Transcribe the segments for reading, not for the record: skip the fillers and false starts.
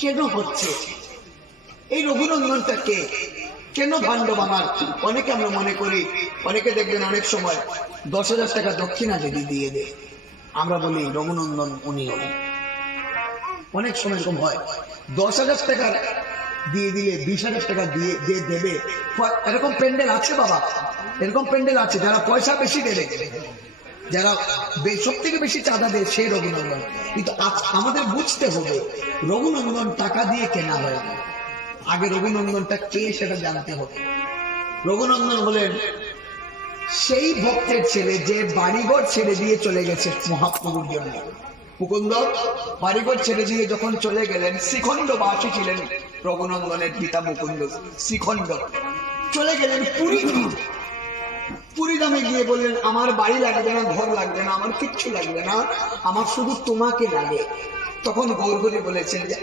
কেন হচ্ছে? এই রঘুনন্দনটা কে? কেন ভাণ্ড ভাঙার? অনেকে আমরা মনে করি, অনেকে দেখবেন অনেক সময় 10,000 টাকা দক্ষিণা যদি দিয়ে দেয়, আমরা বলি রঘুনন্দন উনি হন। অনেক সময় এরকম হয়, 10,000 টাকা দিয়ে দিলে 20,000 টাকা দিয়ে দেবে। এরকম প্যান্ডেল আছে বাবা, এরকম প্যান্ডেল আছে যারা পয়সা বেশি দেবে, যারা সব থেকে বেশি চাঁদা দেয় সেই রঘুনন্দন। কিন্তু আমাদের বুঝতে হবে রঘুনন্দন টাকা দিয়ে কেনা হয় না। আগে রঘুনন্দনটা কে সেটা জানতে হবে। রঘুনন্দন হলেন সেই ভক্তের ছেলে যে বাড়িঘর ছেড়ে দিয়ে চলে গেছে মহাপ্রভুর জন্য। মুকুন্দ বাড়িঘর ছেড়ে দিয়ে যখন চলে গেলেন, শ্রীখণ্ডবাসী ছিলেন রঘুনন্দনের পিতা মুকুন্দ। শ্রীখণ্ড চলে গেলেন পুরী। পুরী ধামে গিয়ে বললেন, আমার বাড়ি লাগবে না, ঘর লাগবে না, আমার কিচ্ছু লাগবে না, আমার শুধু তোমাকে লাগে। তখন গৌরহরি বলেছেন যে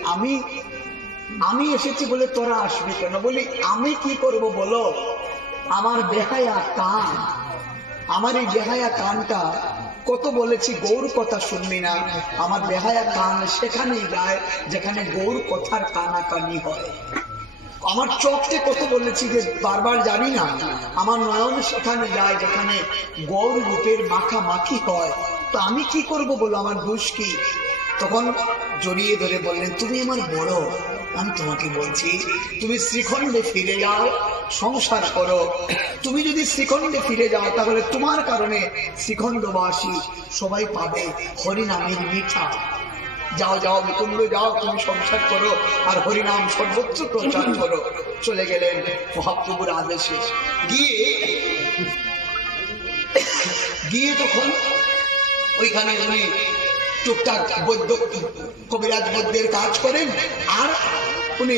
আমি এসেছি বলে তোরা আসবি কেন? বলি আমি কি করব বলো, আমার বেহায়া কান, আমার এই বেহায়া কানটা কত বলেছি গৌর কথা শুনবি না, আমার বেহায়া কান সেখানেই যায় যেখানে গৌর কথার কানাকানি হয়। আমার চোখকে কত বলেছি যে বারবার জানি না, আমার নয়ন সেখানে যায় যেখানে গৌর রূপের মাখামাখি হয়। তো আমি কি করব বলো, আমার দোষ কি? তখন জড়িয়ে ধরে বললেন, তুমি আমার বড়, আমি তোমাকে বলছি তুমি শ্রীখণ্ডে ফিরে যাও, সংসার করো। তুমি যদি শ্রীখণ্ডে ফিরে যাও তাহলে তোমার কারণে শ্রীখণ্ডবাসী সবাই পাবে হরিনামের মিঠা। যাও যাও মুকুন্দ যাও, তুমি সংসার করো আর হরিনাম সর্বত্র প্রচার করো। চলে গেলেন মহাপ্রভুর আদেশে। গিয়ে তখন ওইখানে উনি টুকটাক বৈদ্য কবিরাজ বৈদ্যের কাজ করেন, আর উনি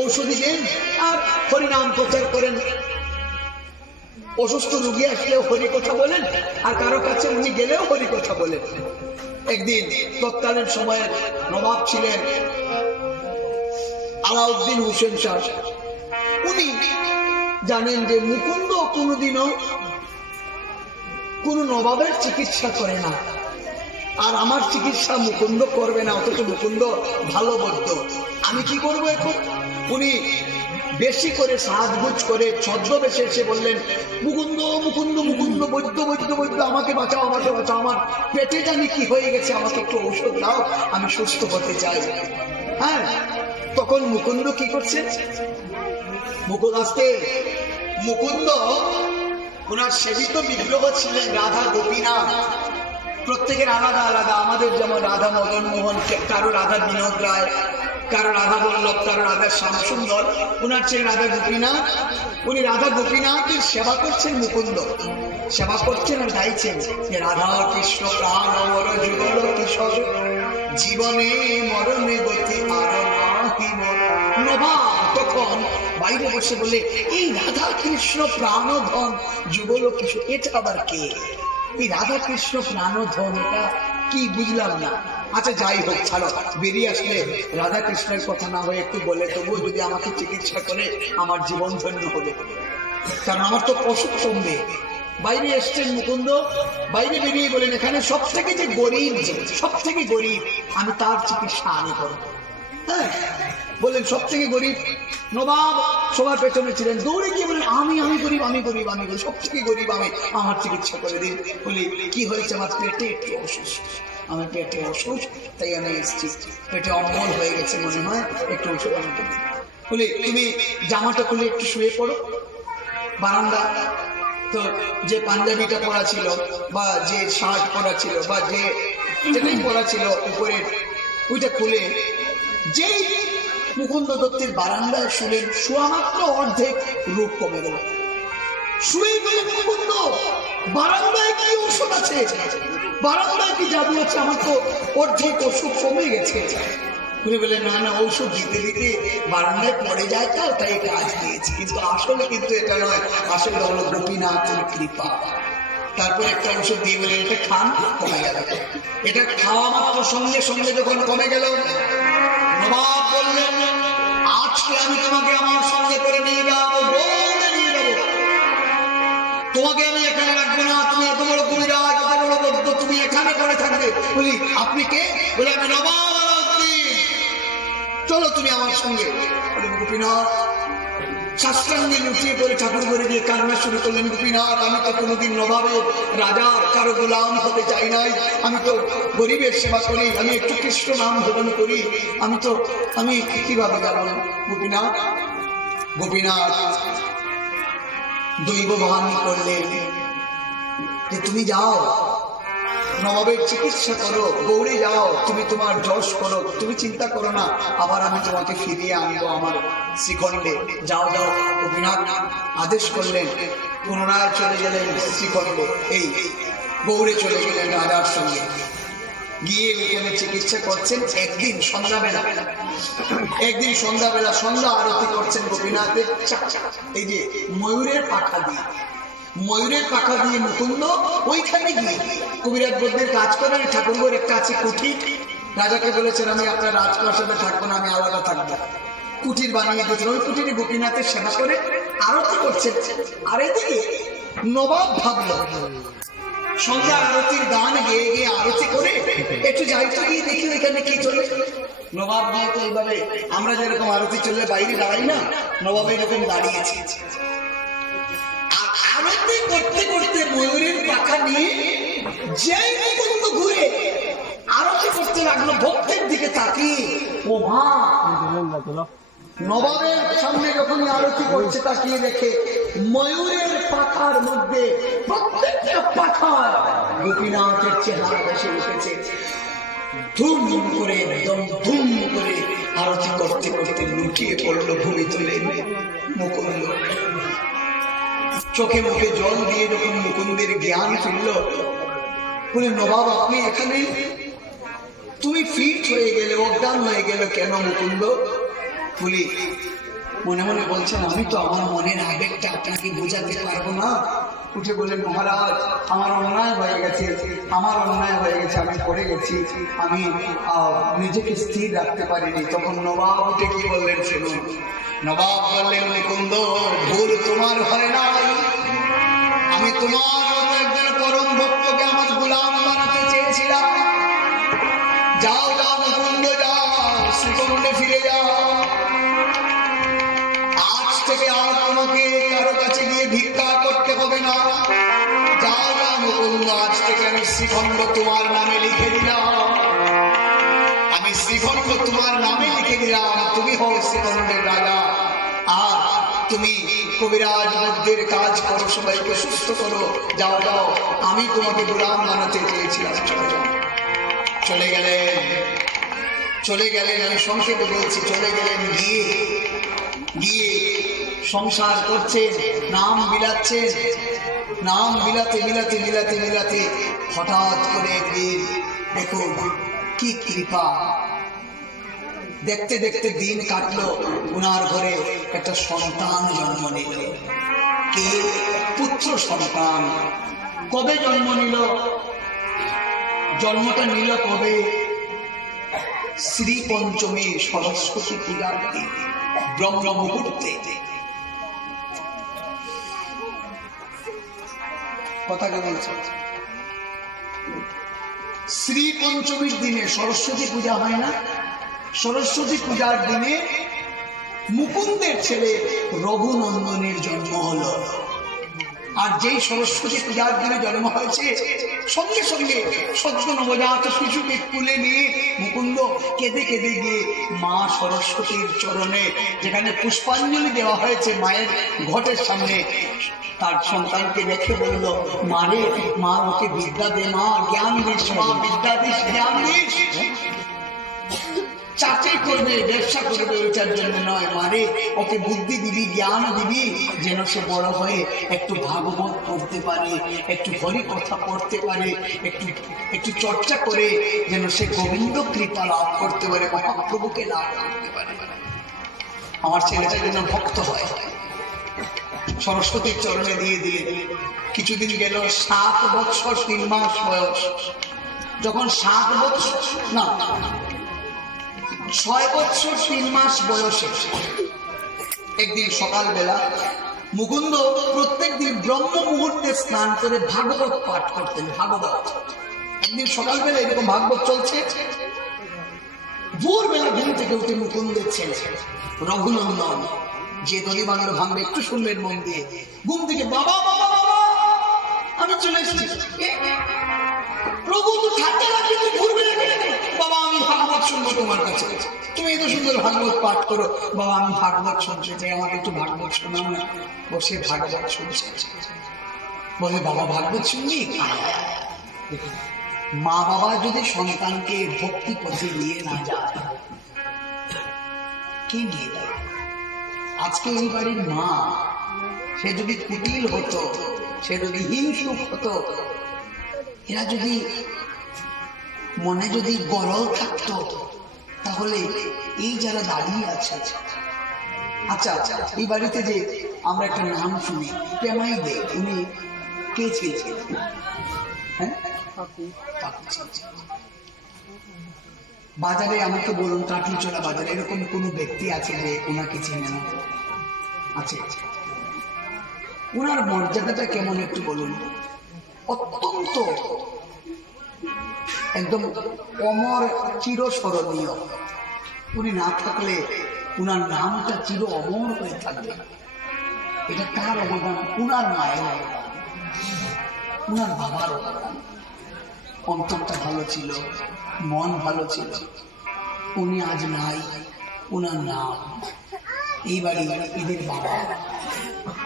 ঔষধি দেন আর হরিনাম প্রচার করেন। অসুস্থ রোগী আসলেও হরি কথা বলেন, আর কারো কাছে উনি গেলেও হরি কথা বলেন। একদিন তৎকালীন সময়ের নবাব ছিলেন আলাউদ্দিন হোসেন শাহ। উনি জানেন যে মুকুন্দ কোনোদিনও কোন নবাবের চিকিৎসা করে না, আর আমার চিকিৎসা মুকুন্দ করবে না, অথচ মুকুন্দ ভালো বৈদ্য। আমি কি করবো এখন? উনি বেশি করে সাজগুজ করে ছদ্মবেশে এসে বললেন, মুকুন্দ মুকুন্দ মুকুন্দ বৈদ্য বৈদ্য বৈদ্য, আমাকে বাঁচাও, আমাকে বাঁচাও, আমার পেটে জানি কি হয়ে গেছে, আমাকে একটু ঔষধ দাও, আমি সুস্থ হতে চাই। হ্যাঁ, তখন মুকুন্দ কি করছে? মুকুন্দ ওনার সেবিত বিগ্রহ ছিলেন রাধা গোপীনাথ। প্রত্যেকের আলাদা আলাদা, আমাদের যেমন রাধা মদন মোহন, কারো রাধা বিনোদ রায়, কারো রাধা বল্লভ, কারো রাধা শ্যামসুন্দর। উনার ছিলেন রাধা গোপীনাথ। উনি রাধা গোপীনাথের সেবা করছেন, মুকুন্দ সেবা করছেন আর গাইছেন যে রাধা কৃষ্ণ প্রাণ অমর যুগল কিশোর, জীবনে মরণে গতি আর নাহি মোর। নবাব তখন বাইরে বসে বলে, এই রাধা কৃষ্ণ প্রাণধন যুগল কিশোর, এটা আবার কে? এই রাধা কৃষ্ণ প্রাণধন, এটা কি বুঝলাম না। আচ্ছা যাই হোক, ছাড়ো, বেরিয়ে আসলে রাধা কৃষ্ণের কথা না হয়ে একটু বলে, তবুও যদি আমাকে চিকিৎসা করে আমার জীবন ধন্য হবে, কারণ আমার তো অসুখ কমবে। বাইরে এসছেন মুকুন্দ, বাইরে বেরিয়ে বলেন, এখানে সব থেকে যে গরিব, সব থেকে গরিব, আমি তার চিকিৎসা আমি করবো। হ্যাঁ, বললেন সব থেকে গরিব। নবাব সবার পেছনে ছিলেন, দৌড়ে গিয়ে বললেন, আমি গরিব, আমি গরিব, আমি গরিব, সব থেকে গরিব আমি, আমার চিকিৎসা করে দিন। বলি কি হয়েছে? আমার পেটে একটু অসুস্থ, আমার পেটে অসুখ, তাই আমি এসেছি, পেটে অম্বল হয়ে গেছে মনে হয়, একটু ওষুধ আমাকে দিন। বলি তুমি জামাটা খুলে একটু শুয়ে পড়ো বারান্দা। তো যে পাঞ্জাবিটা পরা ছিল বা যে শার্ট পরা ছিল বা যে যেটাই পরা ছিল উপরের, ওইটা খুলে যেই মুকুন্দ দত্তের বারান্দায় শুলেন, শোয়া মাত্র অর্ধেক রূপ কমে গেল। শুয়ে গেলেন মুকুন্দ, বারান্দায় কি ঔষধ আছে, বারান্দায় কি জাদু আছে, আমার তো অর্ধেক ওষুধ কমে গেছে। উনি বললেন, না না, ঔষধ দিতে দিতে বারান্দায় পড়ে যায় তো, তাই কাজ দিয়েছি, কিন্তু আসলে কিন্তু এটা নয়, আসলে হলো গোপীনাথের কৃপা। তারপর একটা ওষুধ দিয়ে বলে, এটা খান, কমে গেল। এটা খাওয়া মাত্র সঙ্গে সঙ্গে যখন কমে গেল, নবাব বললেন, আজকে আমি তোমাকে আমার সঙ্গে করে নিয়ে যাবো, বলতে নিয়ে যাবো, তোমাকে আমি এখানে রাখবো না, তুমি এত বড় কবিরাজ, এত বড় বৈদ্য, তুমি এখানে পড়ে থাকবে। বলি আপনি কে? বলে আমি নবাব আলাউদ্দিন। চলো তুমি আমার সঙ্গে। গোপীনাথ শাস্ত্রাঙ্গে লুটিয়ে পড়ে ঠাকুর ঘরে গিয়ে কান্না শুরু করলেন। গোপীনাথ, আমি তো কোনোদিন নবাবের রাজার কারো গোলাম হতে চাই নাই, আমি তো গরিবের সেবা করি, আমি একটু কৃষ্ণ নাম ভজন করি, আমি কিভাবে যাব? গোপীনাথ দৈব বাহানি করলেন যে তুমি যাও নবাবের চিকিৎসা করো, গৌড়ে যাও, তুমি তোমার যশ করো, তুমি চিন্তা করো না, আবার আমি তোমাকে ফিরিয়ে আনবো আমার শ্রীখণ্ডে। যাও। গোপীনাথ আদেশ করলেন, পুনরায় চলে গেলেন শ্রীখণ্ডে, এই গৌড়ে চলে গেলেন রাজার সঙ্গে। গিয়ে এখানে চিকিৎসা করছেন। একদিন সন্ধ্যাবেলা সন্ধ্যা আরতি করছেন গোপীনাথের এই যে ময়ূরের পাখা দিয়ে মুকুন্দ ওইখানে গিয়ে কবিরাজ বৈদ্যের কাজ করেন। ঠাকুরঘর একটা আছে কুঠির, রাজাকে বলেছেন আমি আপনার রাজপ্রাসাদে থাকবো না, আমি আলাদা থাকবো। কুঠির বানিয়ে দিয়েছেন, ওই কুঠিরে গোপীনাথের সেবা করে আরতি করছেন। আর এদিকে নবাব ভাবল সন্ধ্যা আরতির গান গেয়ে গিয়ে আরতি করে একটু যাইতে গিয়ে দেখি এখানে কি চলে। নবাব গিয়ে তো এইভাবে আমরা যেরকম আরতি চললে বাইরে দাঁড়াই না, নবাব এরকম দাঁড়িয়েছে। আরতি করতে করতে ময়ূরের পাখা নিয়ে যেই মুকুন্দ ঘুরে আরতি করতে লাগলো, ভক্তের দিকে তাকিয়ে ও মা নবাবের সামনে যখন আরতি করছে তাকিয়ে দেখে ময়ূরের পাখার মধ্যে প্রত্যেকটা পাখার গোপীনাথের চেহারা এসে উঠেছে। ধুম করে একদম ধুম করে আরতি করতে করতে লুটিয়ে পড়লো ভূমি তুলে মুকুন্দ। চোখে মুখে জল দিয়ে যখন মুকুন্দের জ্ঞান ফিরল, বলে নবাব আপনি এখানে, তুমি ফিট হয়ে গেলে, অজ্ঞান হয়ে গেল কেন মুকুন্দ? বলি মনে মনে বলছেন আমি তো আমার মনের আবেগটা আপনাকে বোঝাতে পারবো না। উঠে বললেন মহারাজ আমার অন্যায় হয়ে গেছে, আমি পড়ে গেছি, আমি নিজেকে স্থির রাখতে পারিনি। তখন নবাব উঠে কি বললেন শুনুন। নবাব বললেন মুকুন্দ ভুল তোমার হয় নাই, আমি তোমার একজন পরম ভক্তকে আমার গোলাম বানাতে চেয়েছিলাম। যাও মুকুন্দ যাও, শ্রীখণ্ডে ফিরে যাও। আজ থেকে আর তোমাকে কারো কাছে গিয়ে ভিক্ষা করতে হবে না। যাও মুকুন্দ, আজ থেকে আমি শ্রীখণ্ড তোমার নামে লিখে দিলাম, তুমি হও শ্রীখণ্ডের রাজা। আর তুমি কবিরাজ বৈদ্যের কাজ করো, সবাইকে সুস্থ করো। যাও আমি তোমাকে গোলাম বানাতে চেয়েছিলাম। চলে গেলেন আমি সংক্ষেপে বলছি। চলে গেলেন, গিয়ে সংসার করছেন, নাম বিলাচ্ছেন। নাম বিলাতে হঠাৎ করে একদিন দেখুন কি কৃপা, দেখতে দেখতে দিন কাটলো। উনার ঘরে একটা সন্তান জন্ম নিল। কে? পুত্র সন্তান। কবে জন্ম নিল? জন্মটা নিল কবে? শ্রী পঞ্চমী সরস্বতী পূজার দিন, ব্রহ্ম মুহূর্তে। কথা কে বলছে? শ্রী পঞ্চমীর দিনে সরস্বতী পূজা হয় না? সরস্বতী পূজার দিনে মুকুন্দের ছেলে রঘুনন্দনের জন্ম হলো। আর যেই সরস্বতী পূজার দিনে জন্ম হয়েছে, সঙ্গে সঙ্গে সদ্য নবজাত শিশুকে কুলে নিয়ে মুকুন্দ কেঁদে কেঁদে গিয়ে মা সরস্বতীর চরণে, যেখানে পুষ্পাঞ্জলি দেওয়া হয়েছে মায়ের ঘটের সামনে, তার সন্তানকে দেখে বলল মারে, মা ওকে বিদ্যা দে, মা জ্ঞান দিস, মা বিদ্যা দিস, জ্ঞান দিস। চাকরি করবে, ব্যবসা করবে, ওইটার জন্য নয়, মানে ওকে বুদ্ধি দিবি, জ্ঞান দিবি, যেন সে বড় হয়ে একটু ভাগবত পড়তে পারে, একটু হরি কথা পড়তে পারে, একটু চর্চা করে যেন সে গোবিন্দ কৃপা লাভ করতে পারে, মহাপ্রভুকে লাভ করতে পারে, আমার ছেলেটা যেন ভক্ত হয়। সরস্বতীর চরণে দিয়ে কিছুদিন গেল। 7 বছর 3 মাস বয়স। যখন 7 বছর না 6 বছর 3 মাস বয়সে একদিন সকালবেলা মুকুন্দ প্রত্যেক দিন ব্রহ্ম মুহূর্তে স্নান করে ভাগবত পাঠ করতেন। ভাগবত একদিন সকালবেলা এরকম ভাগবত চলছে, ভোরবেলা ঘুম থেকে উঠে মুকুন্দের ছেলে রঘুনন্দন যে দলিবাংলো ভাঙবে, একটু শুনবেন মন দিয়ে, ঘুম থেকে বাবা বাবা বাবা আমি চলে এসেছি। প্রভু তো থাকতে লাগবে, তুই ঘুরবে বাবা, আমি ভাগবত শুনবো তোমার কাছে, তুমি এত সুন্দর ভাগবত পাঠ করো। বাবা আমি ভাগবত শুনতে চাই, আমাকে একটু ভাগবত শোনাও না। বসে ভাগবত শুনছে, বলে বাবা ভাগবত শুনবি? মা বাবা যদি সন্তানকে ভক্তি পথে নিয়ে না যায়, কে নিয়ে যায়? আজকে এই বাড়ির মা, সে যদি কুটিল হতো, সে যদি হিংসুক হতো, এরা যদি মনে যদি গরল থাকতো, তাহলে এই যারা দাঁড়িয়ে আছে। আচ্ছা আচ্ছা, এই বাড়িতে যে আমরা একটা নাম শুনি প্রেমাই দে, উনি কে ছিলেন? হ্যাঁ, বাজারে আমাকে বলুন, কাটলিচোলা বাজারে এরকম কোন ব্যক্তি আছে যে ওনাকে চেনে না? আছে। ওনার মর্যাদাটা কেমন একটু বলুন। অত্যন্ত একদম অমর, চিরস্মরণীয়। উনি না থাকলে উনার নামটা চির অমর হয়ে থাকবে। এটা কার অবদান? উনার মায়ের অবদান, উনার বাবার অবদান। অন্তরটা ভালো ছিল, মন ভালো ছিল। উনি আজ নাই, উনার নাম এই বাড়ি এদের বাবা,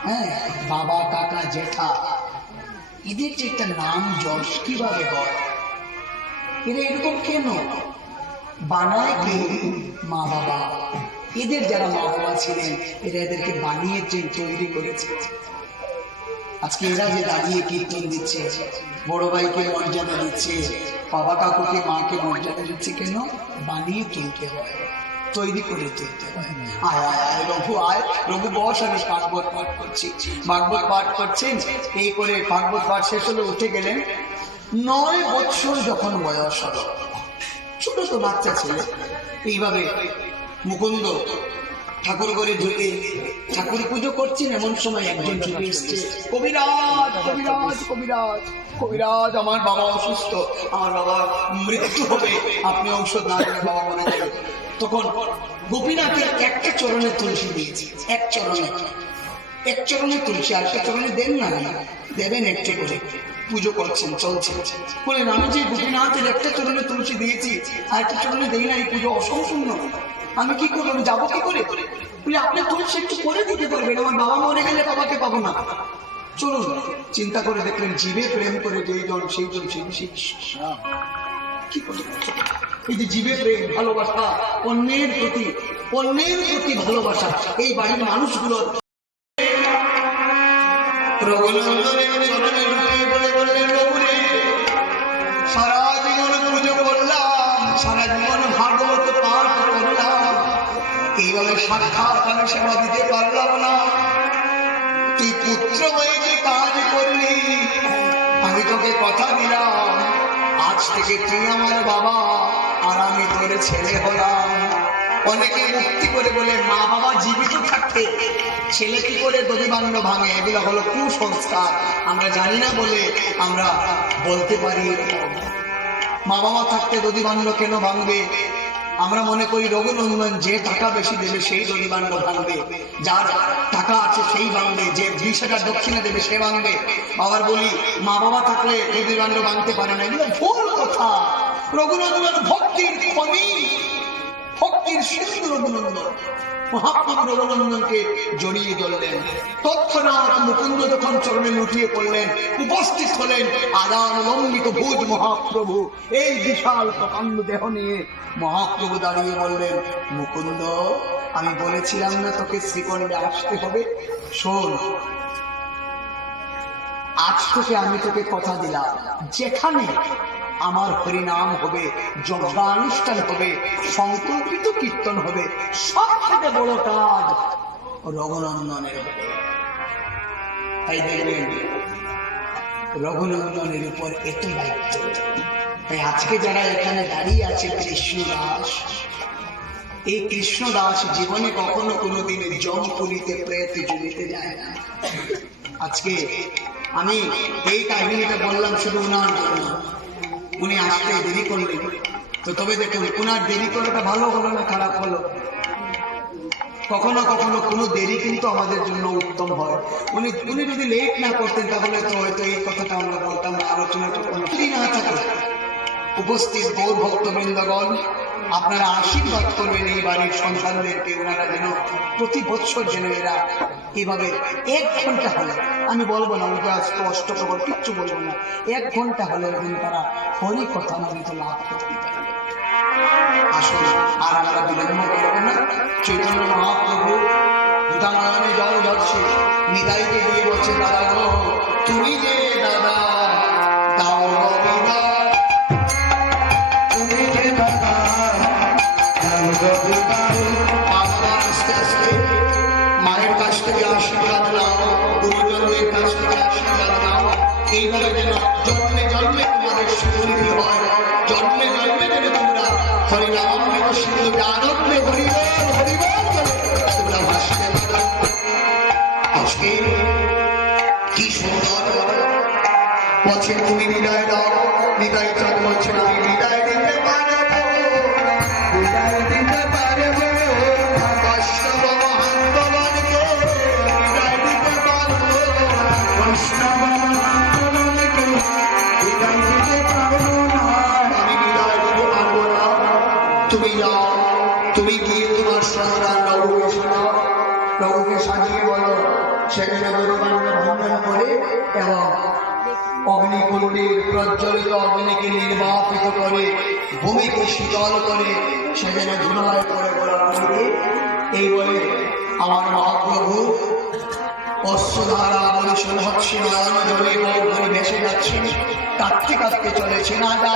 হ্যাঁ বাবা কাকা জেঠা, এদের যে একটা নাম যশ কিভাবে হয়? এরা এরকম কেন বানায়? কে? মা বাবা। এদের যারা মা বাবা ছিলেন, এরা এদেরকে বানিয়েছেন, তৈরি করেছে। আজকে এরা যে দাঁড়িয়ে কীর্তন দিচ্ছে, বড় ভাইকে মর্যাদা দিচ্ছে, বাবা কাকুকে মাকে মর্যাদা দিচ্ছে, কেন? বানিয়ে তুলতে হয়, তৈরি করে তুলতে হয়। আয় আয় আয় রঘু আয়, রঘু বস, আমি ভাগবত পাঠ করছি। ভাগবত পাঠ করছেন, এই করে ভাগবত পাঠ শেষ হলে উঠে গেলেন। 9 বছর যখন বয়স হলো, ছোট তো বাচ্চা ছেলে, এইভাবে মুকুন্দ ঠাকুর ঘরে ঢুকে ঠাকুর পুজো করছেন। এমন সময় একজন ঢুকে এসছে, কবিরাজ কবিরাজ কবিরাজ কবিরাজ, আমার বাবা অসুস্থ, আমার বাবা মৃত্যু হবে, আপনি ঔষধ না দিলে বাবা মরে যাবে। তখন গোপীনাথের একটা চরণে তুলসী দিয়েছে, এক চরণে তুলসী, আর একটা চরণে দেন না, দেবেন একটু করে। পুজো করছেন, চলছে। বলেন আমি যে গোপীনাথের একটা চরণে তুলসী দিয়েছি আর একটা চরণে দেই না, এই পুজো অসম্পূর্ণ, আমি কি করবো? আমি যাবো কি করে? বলে আপনি তুলসী একটু করে দিতে পারবেন, আমার বাবা মরে গেলে বাবাকে পাবো না। চলুন। চিন্তা করে দেখলেন, জীবে প্রেম করে যেই জন সেই জন সেই কি করে? এই যে জীবে প্রেম, ভালোবাসা, অন্যের প্রতি ভালোবাসা, এই বাড়ির মানুষগুলো সারা জীবন পুজো করলাম, সারা জীবন ভাগবত পাঠ করলাম, এইভাবে সাক্ষাৎ আমি সেবা দিতে পারলাম না। তুই পুত্র হয়ে যে কাজ করলি, আমি তোকে কথা দিলাম, আজ থেকে তুই আমার বাবা আর আমি তোর ছেলে হলাম। অনেকে মুক্তি করে বলে মা বাবা জীবিত থাকতে ছেলে কি করে দলিবাংলো ভাঙে, এগুলো হলো কুসংস্কার। আমরা জানি না বলে আমরা বলতে পারি মা বাবা থাকতে দলিবাংলো কেন ভাঙবে। আমরা মনে করি রঘুনন্দন যে টাকা বেশি দেবে সেই দলিবাংলো ভাঙবে, যার টাকা আছে সেই ভাঙবে, যে 20,000 দক্ষিণা দেবে সে ভাঙবে। আবার বলি মা বাবা থাকলে দলিবাংলো ভাঙতে পারে না, এগুলো ভুল কথা। রঘুনন্দন ভক্তির খনি, ভক্তির সিন্ধু রঘুনন্দন। মহাপ্রভু রঘুনন্দনকে জড়িয়ে ধরলেন। তৎক্ষণাৎ মুকুন্দ যখন চরণে লুটিয়ে পড়লেন, উপস্থিত হলেন আদান লম্বিত ভুজ মহাপ্রভু। এই বিশাল প্রকাণ্ড দেহ নিয়ে মহাপ্রভু দাঁড়িয়ে বললেন, মুকুন্দ আমি বলেছিলাম না তোকে শ্রীকণ্ডে আসতে হবে? শোন, আজ থেকে আমি তোকে কথা দিলাম, যেখানে আমার হরিনাম হবে, যজ্ঞানুষ্ঠান হবে, সংকল্পিত কীর্তন হবে, সব থেকে বড় কাজ রঘুনন্দনের হবে। তাই দেখবেন রঘুনন্দনের উপর এত দায়িত্ব। তাই আজকে যারা এখানে দাঁড়িয়ে আছে কৃষ্ণদাস, এই কৃষ্ণদাস জীবনে কখনো কোনোদিন জমপুরিতে প্রেতে জড়িতে যায় না। আজকে আমি এই কাহিনীটা বললাম শুধু ওনার জন্য। উনি আসতে দেরি করলেন, তো তবে দেখুন ওনার দেরি করাটা ভালো হলো না খারাপ হলো? কখনো কখনো কোনো দেরি কিন্তু আমাদের জন্য উত্তম হয়। উনি যদি লেট না করতেন তাহলে তো হয়তো এই কথাটা আমরা বলতাম না, আলোচনা করতাম না। যদি না থাকে উপস্থিত গৌর ভক্তবৃন্দগণ, আপনারা আশীর্বাদ করবেন এই বাড়ির সন্তানদেরকে, ওনারা যেন প্রতি বছর যেন এরা এইভাবে 1 ঘন্টা হলে, আমি বলবো না ওটা অষ্টপ্রহর কিচ্ছু বলবো না, 1 ঘন্টা হলে যেন তারা হরি কথা নামিত লাভ করতে পারে। আসুন আর আমরা বিলম্ব করবো না। চৈতন্য মহাপ্রভু দুধানয়নে জল যাচ্ছে, নিতাইকে দিয়ে বলছে, দাদা গো তুমি যে দাদা দাও রবিবার, তুমি যে দাদা দাও রবিবার। বাবা আস্তে আস্তে মায়ের কাছ থেকে আশীর্বাদ নাও, গুরুজনদের কাছ থেকে আশীর্বাদ নাও। এইভাবে যেন জন্মে জন্মে তোমাদের সুবৃদ্ধি হয়, জন্মে জন্মে যেন তোমরা হরিনাম সিন্ধুকে আনন্দে হরিবল হরিবল তোমরা ভাসতে পারো। আজকে কি সুন্দর বলছেন, তুমি বিদায় দাও। বিদায় চাঁদ বলছেন, আমি বিদায় দিতে পারবো, বিদায় দিতে পারবো। বৈষ্ণব মহান্তগণকে বিদায় দিতে পারবো, বৈষ্ণব মহান্তগণকে বিদায় দিতে পারবো না, আমি বিদায় দিতে পারবো না। তুমি যাও, তুমি গিয়ে তোমার সন্তান রঘুকে শোনাও, রঘুকে সাজিয়ে বলো সেখানে গরুবান্য ভ্রমণ করে এবং অগ্নিকুণ্ডের প্রজ্বলিত অগ্নিকে নির্বাপিত করে ভূমিকে শীতল করে সেখানে ধুলায় করে বলে এই বলে আমার মহাপ্রভু অশ্রুধারা বরিশন হচ্ছে, নয়ন জলে গৌর ভেসে যাচ্ছেন, কাঁদতে কাঁদতে চলেছে না যা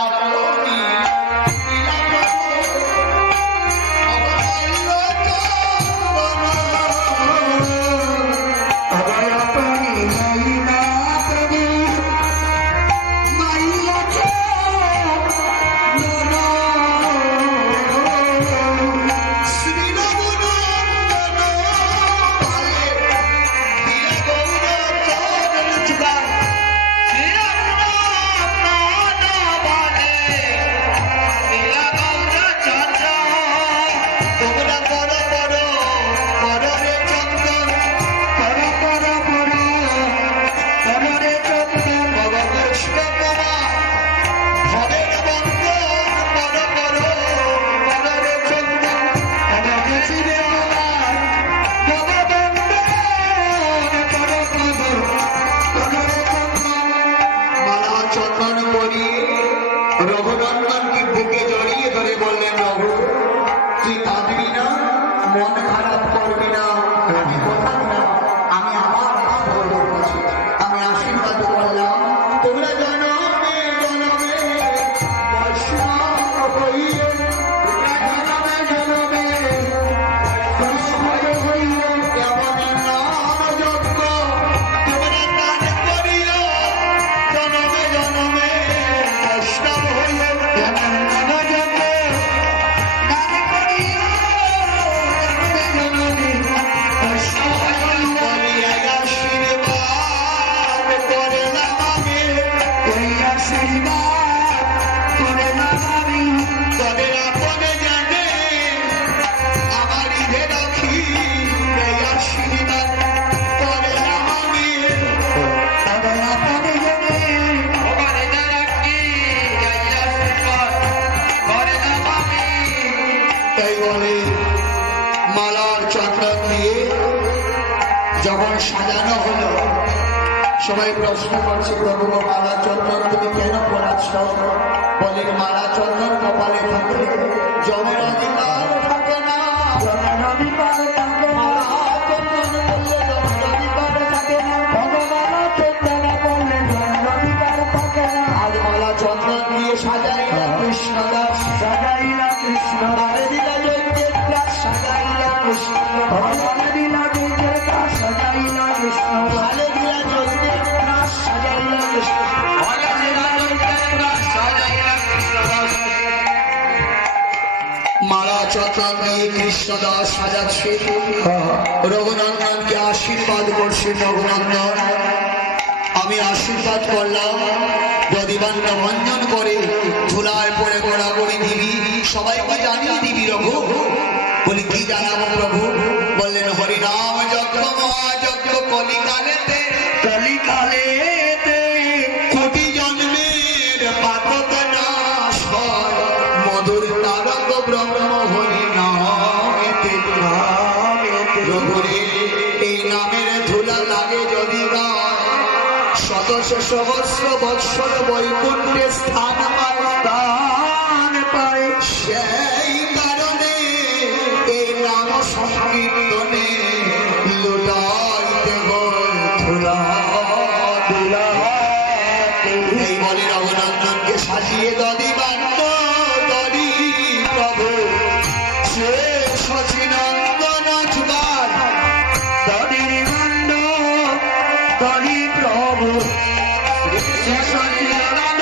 রঘুনন্দনকে বুকে জড়িয়ে ধরে বললেন, রঘু তুই কাঁদবি না, মন খারাপ করবি না, আমি কথা দিলাম আমি আবার আশীর্বাদ করছি। আমি আশীর্বাদ করলাম তোমরা জনমে জনমে বৈষ্ণব হইলে, জনমে জনমে বৈষ্ণব হইলে কেমন নাম যজ্ঞ তোমরা দান করিও, জনমে জনমে বৈষ্ণব হইলে কেমন নাম যজ্ঞ দান করিও, জনমে জনমে বৈষ্ণব হইলে আশীর্বাদ করে নামে, ওই আশীর্বাদ করে নামে তবে আপনে জানে আমার ইধে রাখি, এই আশীর্বাদ করে নামে তবে আপনে জানে আমার ইধে রাখি, এই আশীর্বাদ করে নামে। তাই বলে মালার চন্দন দিয়ে যখন সাজানো হলো, সবাই প্রশ্ন করছে, প্রভু মালা চন্দন তুমি কেন পড়াচ্ছ? বলেন মালা চন্দন কপালে থাকলে জমের অধিকার থাকে না, জমের অধিকার থাকে না, মালা চন্দন বললে জমের অধিকার থাকে না, ভগবান চন্দন বললে জমের অধিকার থাকে না। আর মালা চন্দন দিয়ে সাজাইলা কৃষ্ণ দাস, সাজাইলা কৃষ্ণ দাসে দিলা যজ্ঞের দাস, সাজাইলা কৃষ্ণ ভগবানে দিলা যজ্ঞের দাস, সাজাইলা কৃষ্ণ ভালে দিলা যজ্ঞের দাস, সাজাইলা কৃষ্ণ ভালে দিলা যজ্ঞের দাস, সাজাইলা কৃষ্ণ দাস। মালা চন্দন দিয়ে কৃষ্ণদাস সাজাচ্ছে, রঘুনন্দনকে আশীর্বাদ করছে। রঘুনন্দন আমি আশীর্বাদ করলাম, দধিবান্য ভঞ্জন করে ধুলায় পড়ে গড়াগড়ি দিবি, জানাবি বিরহ। বলি কি জানাবো প্রভু? বললেন হরিনাম যজ্ঞ মহাযজ্ঞ কলিকালেতে, কলিকালেতে কোটি জন্মের পাতক নাশ হয়, মধুর তারক ব্রহ্ম হরিনামেতে নামেতে। প্রভুরে এই নামের ধুলা লাগে যদি গায়, শতশ সহস্র বৎসর বৈকুণ্ঠে স্থান পায়, স্থান পায়। সেই কারণে এই নাম সংকীর্তনে লুটাইতে হয় ধুলা ধুলা। এই বলে রঘুনন্দনকে সাজিয়ে দদি বান্য দদি প্রভু, সে শচীনন্দন ছুটার দদি বান্য দদি প্রভু, সে শচীনন্দন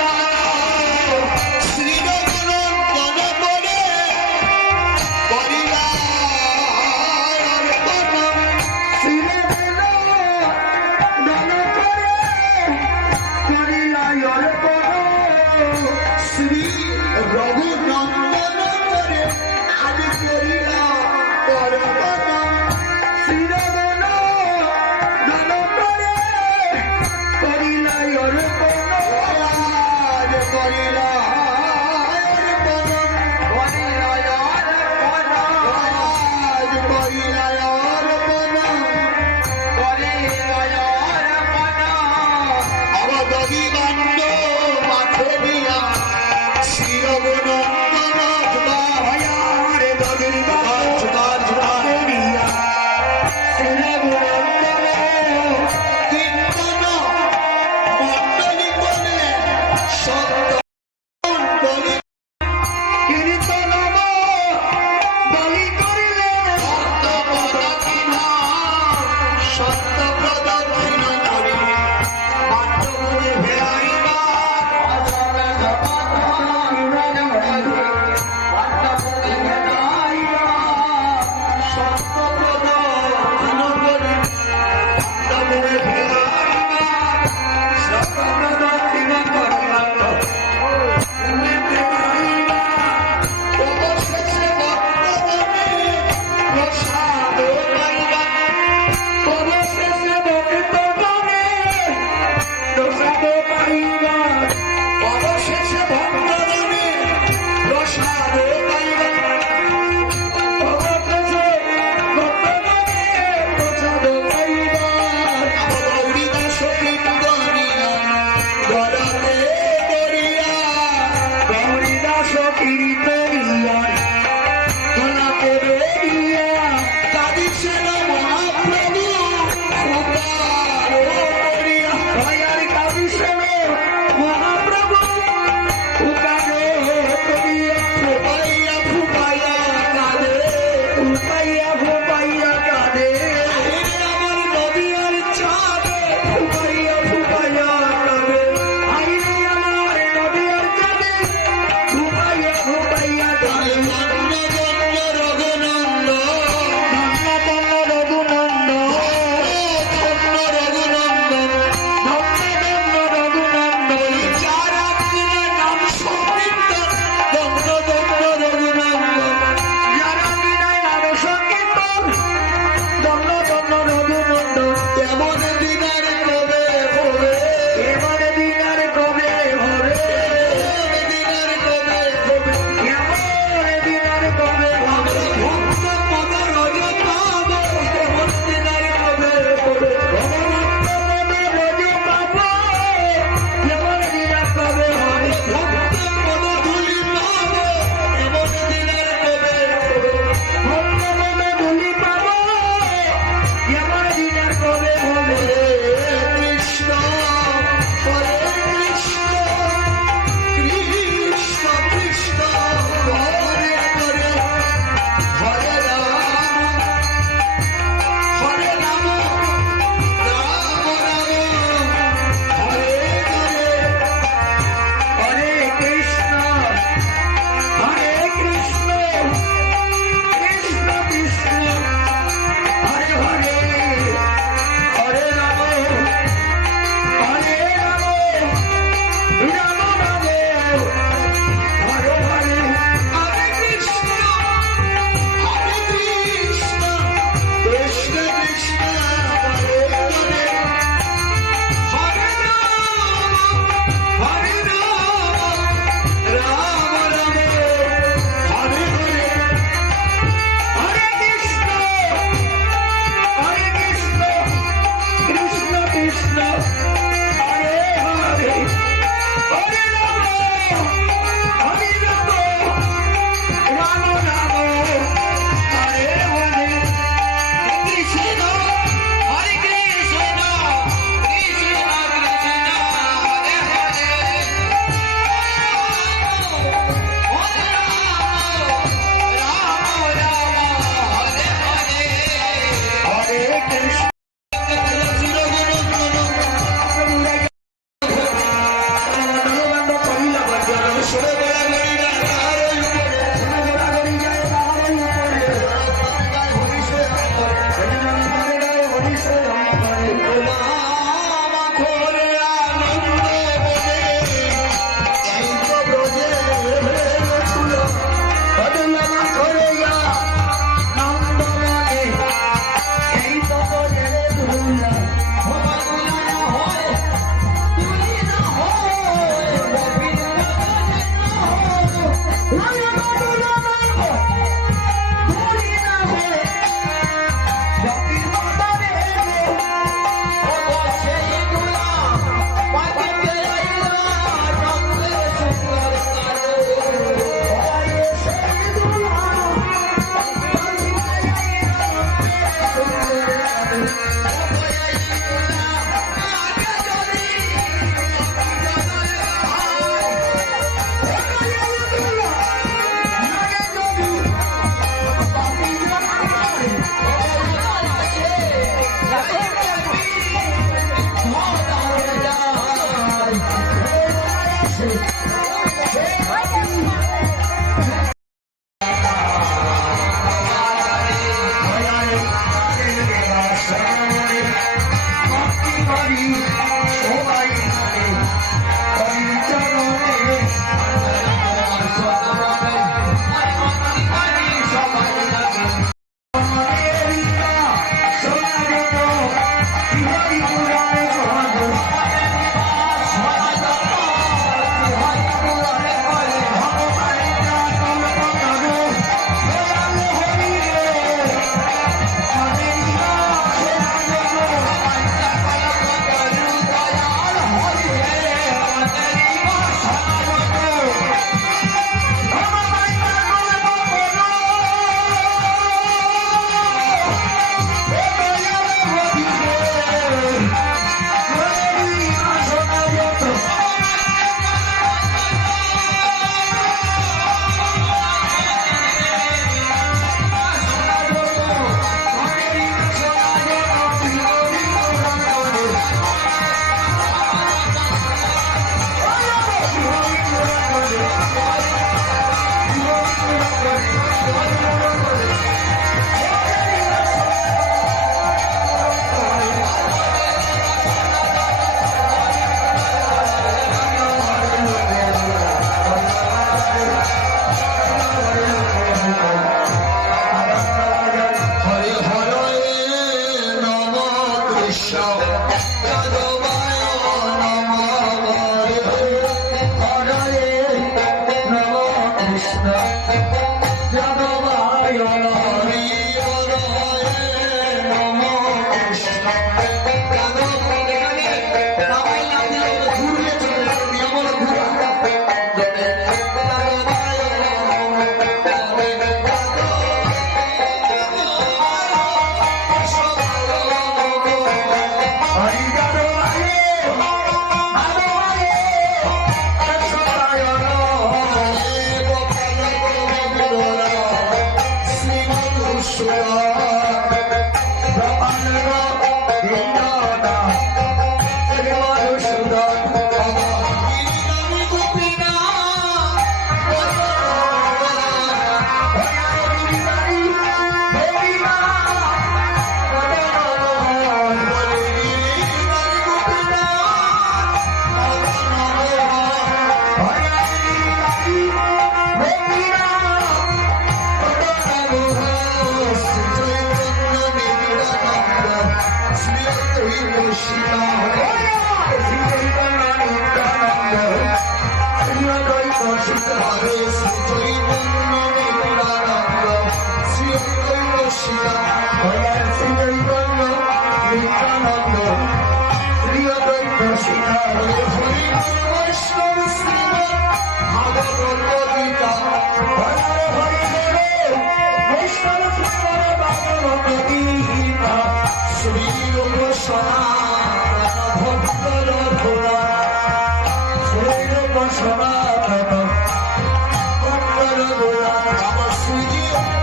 Hare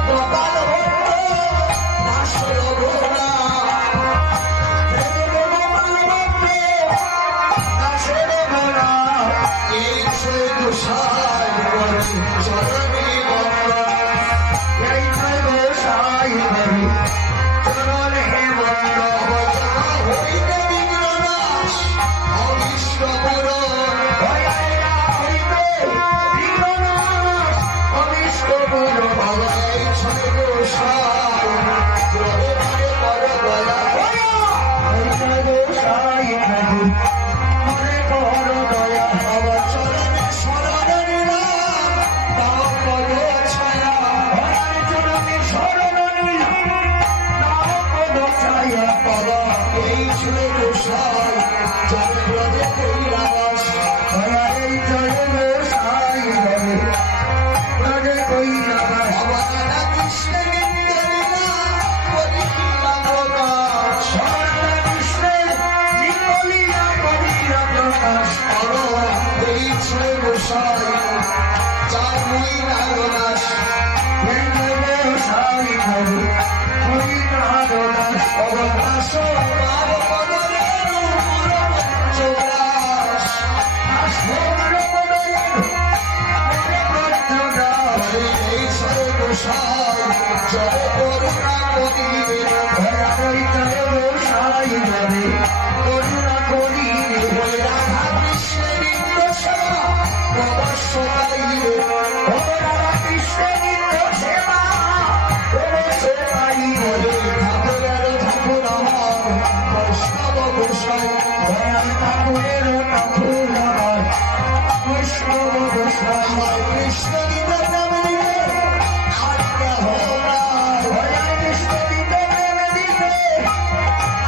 কপাল ভক্ত দাসর গোনা গোপাল ভক্ত দাসর গোনা এই সে গোসাই চরণে বন্দনা এই সে গোসাই চরণে বন্দনা হইতে বিঘ্ননাশ অভীষ্ট পূরণ হইতে বিঘ্ননাশ অভীষ্ট পূরণ এই সে গোসাই জয় জয় কর দয়া এই সে গোসাই মনে কর দয়া আমার চরণে শরণ নিলাম তাও পদ ছায়া আমার চরণে শরণ নিলাম তাও পদ ছায়া পাওয়া এই সে গোসাই জয় ব্রজে কৈলাস এই জয় গোসাই ব্রজে কৈলাস ভগবান কৃষ্ণ নিত্য লীলা করিলা প্রকাশ ভগবান কৃষ্ণ নিত্য লীলা করিলা প্রকাশ করো এই সে গোসাই যার মুই নাগনাশ এই জয় গোসাই মুই নাগনাশ অবনাশ পাব পদরের উপর পঞ্চগ্রাস আস ভোর পদরের উপর পঞ্চগ্রাস এই সে গোসাই জয় করুণা করিবে এই জয় গোসাই জয় করুণা করিবে রাধা কৃষ্ণের নিত্য সেবা প্রদর্শ পাইবে রাধা কৃষ্ণের নিত্য সেবা প্রদর্শ পাইবে ঠাকুরের ঠাকুর আমার বৈষ্ণব গোসাই ঠাকুরের ঠাকুর আমার বৈষ্ণব গোসাই আমার কৃষ্ণ গীতা নাম দিলে হারিয়া হোনা কৃষ্ণ গীতা নাম দিলে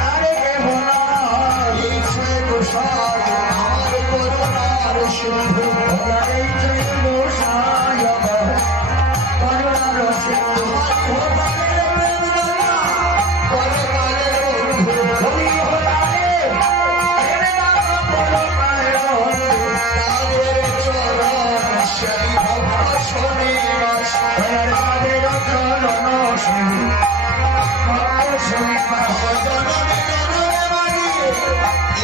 আরে হোনা এই সে গোসাই আমার করুণার সিন্ধু এই জয় গোসাই আমার করুণার সিন্ধু ভগবানের প্রেম দয়া পরকালের বন্ধু হরি হরারে প্রেম দাতা পরকালের বন্ধু তাদের চরণ সেই ভক্ত শোনে বাস তাদের চরণ সেই ভক্ত শোনে বাস জনমে জনমে মারি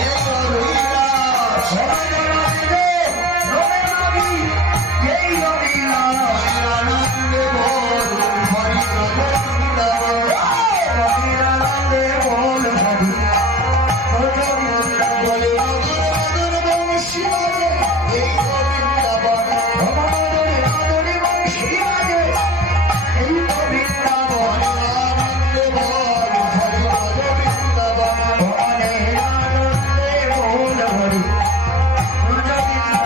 এই অভিলাষ জনমে জনমে মারি এই অভিলাষ আনন্দে বল হরি গোবিন্দ আনন্দে বল হরি গোবিন্দ বলে মদন বংশী বাজে এই গোবিন্দ বলে মদন বংশী বাজে এই গোবিন্দ বলে আনন্দে বল হরি গোবিন্দ বলে আনন্দে বল হরি গোবিন্দ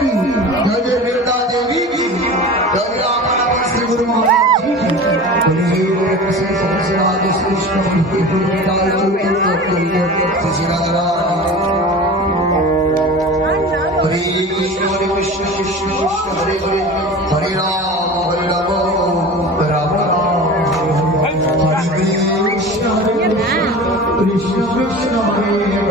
की जय जय वृंदा देवी की जय जय रामाराम श्री गुरु महाराज की बोलिए कृष्ण सहस्राज कृष्ण गोपिकाल श्री राधा हरे कृष्ण कृष्ण कृष्ण हरे हरे हरे राम राम राम हरे कृष्ण कृष्ण कृष्ण हरे